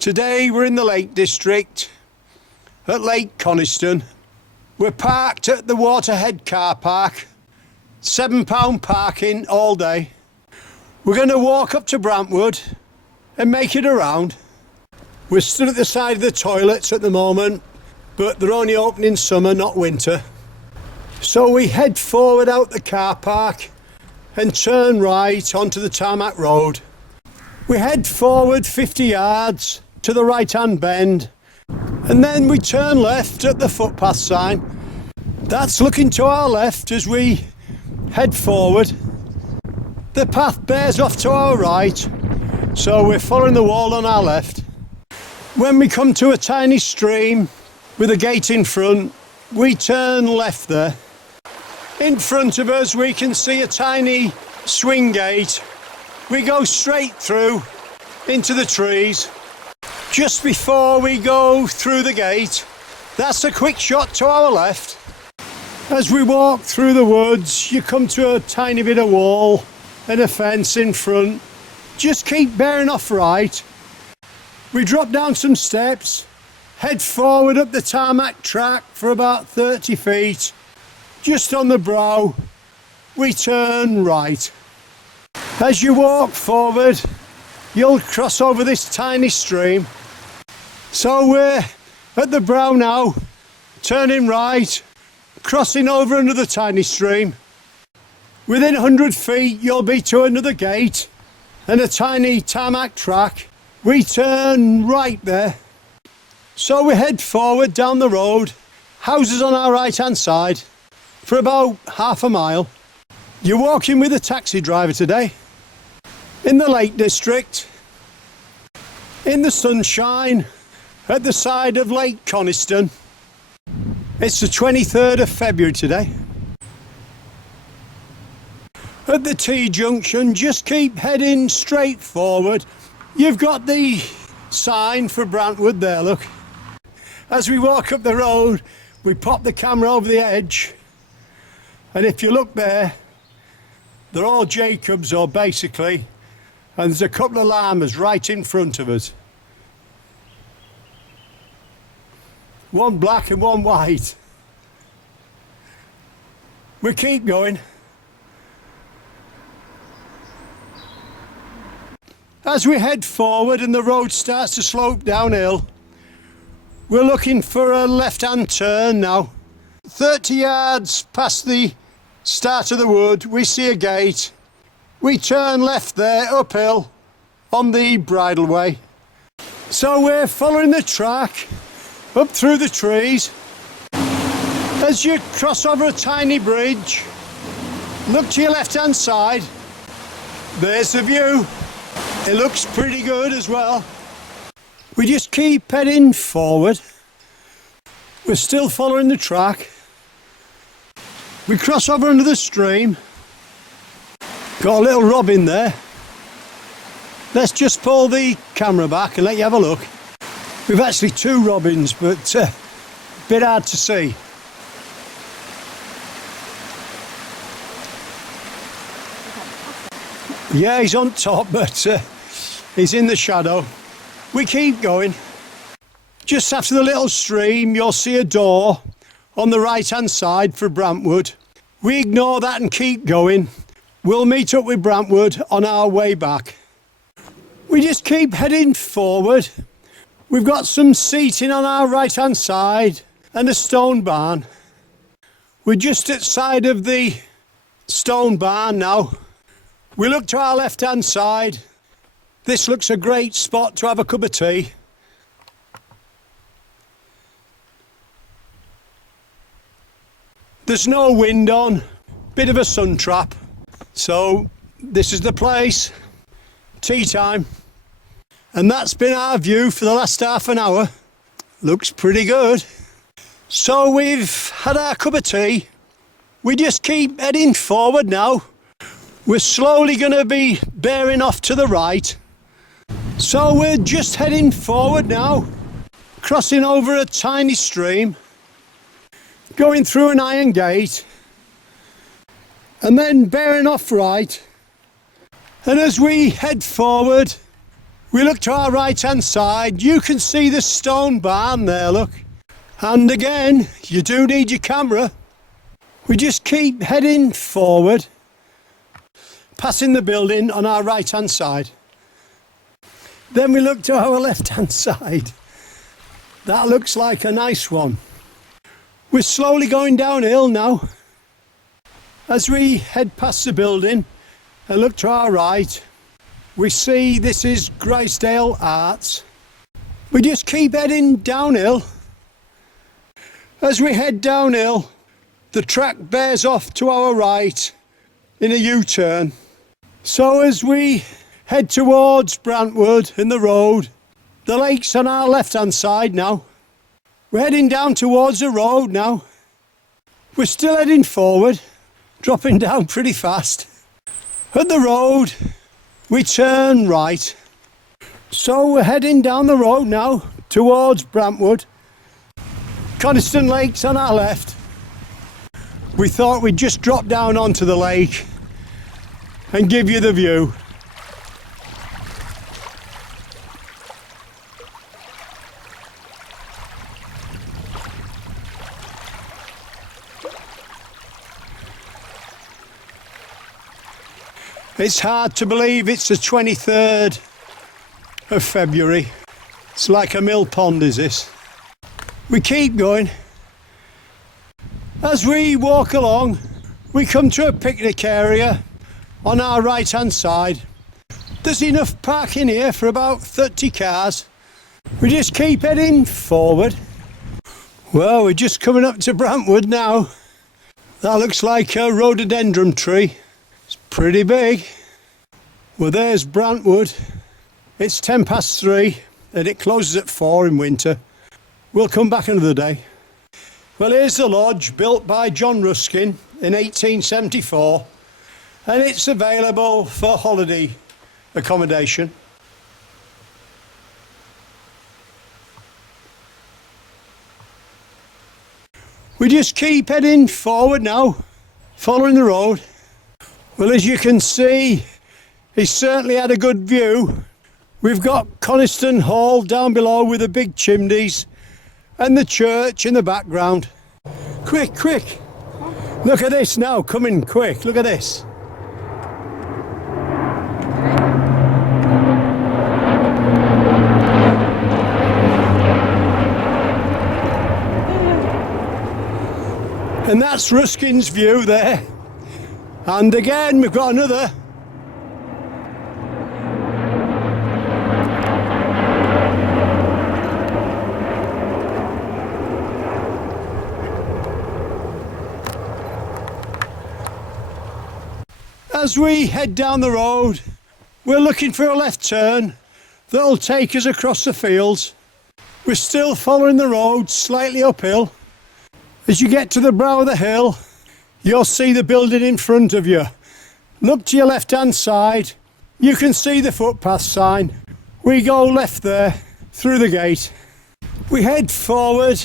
Today we're in the Lake District at Lake Coniston. We're parked at the Waterhead Car Park, £7 parking all day. We're going to walk up to Brantwood and make it around. We're stood at the side of the toilets at the moment, but they're only open in summer, not winter. So we head forward out the car park and turn right onto the tarmac road. We head forward 50 yards to the right hand bend, and then we turn left at the footpath sign. That's looking to our left as we head forward. The path bears off to our right, so we're following the wall on our left. When we come to a tiny stream with a gate in front, we turn left there. In front of us we can see a tiny swing gate. We go straight through into the trees. Just before we go through the gate, that's a quick shot to our left. As we walk through the woods, you come to a tiny bit of wall and a fence in front. Just keep bearing off right. We drop down some steps, head forward up the tarmac track for about 30 feet. Just on the brow, we turn right. As you walk forward, you'll cross over this tiny stream. So we're at the brow now, turning right, crossing over another tiny stream. Within 100 feet, you'll be to another gate and a tiny tarmac track. We turn right there. So we head forward down the road, houses on our right hand side, for about half a mile. You're walking with a taxi driver today in the Lake District, in the sunshine at the side of Lake Coniston. It's the 23rd of February today. At the T-junction, just keep heading straight forward. You've got the sign for Brantwood there, look. As we walk up the road, we pop the camera over the edge. And if you look there, they're all Jacobs, or basically, and there's a couple of llamas right in front of us. One black and one white. We keep going. As we head forward and the road starts to slope downhill, we're looking for a left-hand turn now. 30 yards past the start of the wood, we see a gate. We turn left there, uphill, on the bridleway. So we're following the track, up through the trees. As you cross over a tiny bridge, look to your left-hand side. There's the view. It looks pretty good as well. We just keep heading forward. We're still following the track. We cross over under the stream. Got a little robin there. Let's just pull the camera back and let you have a look. We've actually two robins, but a bit hard to see. Yeah, he's on top, but he's in the shadow. We keep going. Just after the little stream, you'll see a door on the right-hand side for Brantwood. We ignore that and keep going. We'll meet up with Brantwood on our way back. We just keep heading forward. We've got some seating on our right-hand side and a stone barn. We're just at the side of the stone barn now. We look to our left-hand side. This looks a great spot to have a cup of tea. There's no wind on, bit of a sun trap. So this is the place, tea time. And that's been our view for the last half an hour. Looks pretty good. So we've had our cup of tea. We just keep heading forward now. We're slowly going to be bearing off to the right. So we're just heading forward now, crossing over a tiny stream, going through an iron gate, and then bearing off right. And as we head forward, We look to our right hand side, you can see the stone barn there, look. And again, you do need your camera. We just keep heading forward, passing the building on our right hand side. Then we look to our left hand side. That looks like a nice one. We're slowly going downhill now. As we head past the building and look to our right, we see this is Grisedale Arts. We just keep heading downhill. As we head downhill, the track bears off to our right in a U-turn. So as we head towards Brantwood in the road, the lake's on our left-hand side now. We're heading down towards the road now. We're still heading forward, dropping down pretty fast. At the road, we turn right. So we're heading down the road now towards Brantwood. Coniston Lake's on our left. We thought we'd just drop down onto the lake and give you the view. It's hard to believe it's the 23rd of February. It's like a mill pond, is this? We keep going. As we walk along, we come to a picnic area on our right hand side. There's enough parking here for about 30 cars. We just keep heading forward. Well, we're just coming up to Brantwood now. That looks like a rhododendron tree. It's pretty big. Well, there's Brantwood. It's 3:10 and it closes at 4 in winter. We'll come back another day. Well, here's the lodge built by John Ruskin in 1874, and it's available for holiday accommodation. We just keep heading forward now, following the road. Well, as you can see, he's certainly had a good view. We've got Coniston Hall down below with the big chimneys and the church in the background. Quick, quick. Look at this now, coming quick. Look at this. And that's Ruskin's view there. And again, we've got another. As we head down the road, we're looking for a left turn that'll take us across the fields. We're still following the road slightly uphill. As you get to the brow of the hill, you'll see the building in front of you. Look to your left hand side, you can see the footpath sign. We go left there, through the gate. We head forward,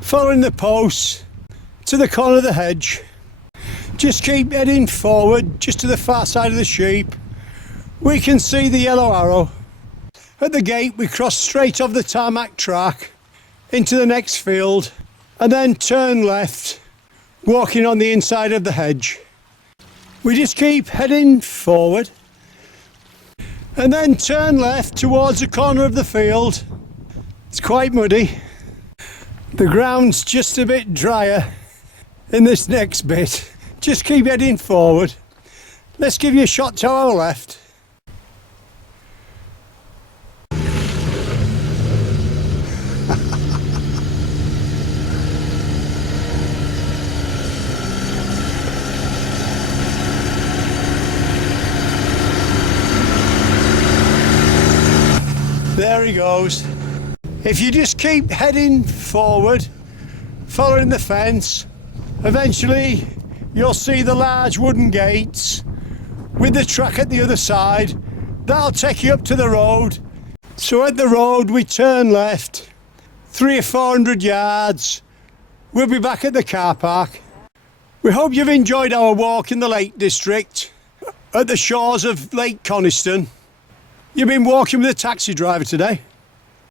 following the posts, to the corner of the hedge. Just keep heading forward, just to the far side of the sheep. We can see the yellow arrow. At the gate we cross straight off the tarmac track into the next field and then turn left, walking on the inside of the hedge. We just keep heading forward and then turn left towards the corner of the field. It's quite muddy. The ground's just a bit drier in this next bit. Just keep heading forward. Let's give you a shot to our left. There he goes. If you just keep heading forward, following the fence, eventually you'll see the large wooden gates with the track at the other side. That'll take you up to the road. So at the road we turn left, 300 or 400 yards. We'll be back at the car park. We hope you've enjoyed our walk in the Lake District at the shores of Lake Coniston. You've been walking with a taxi driver today?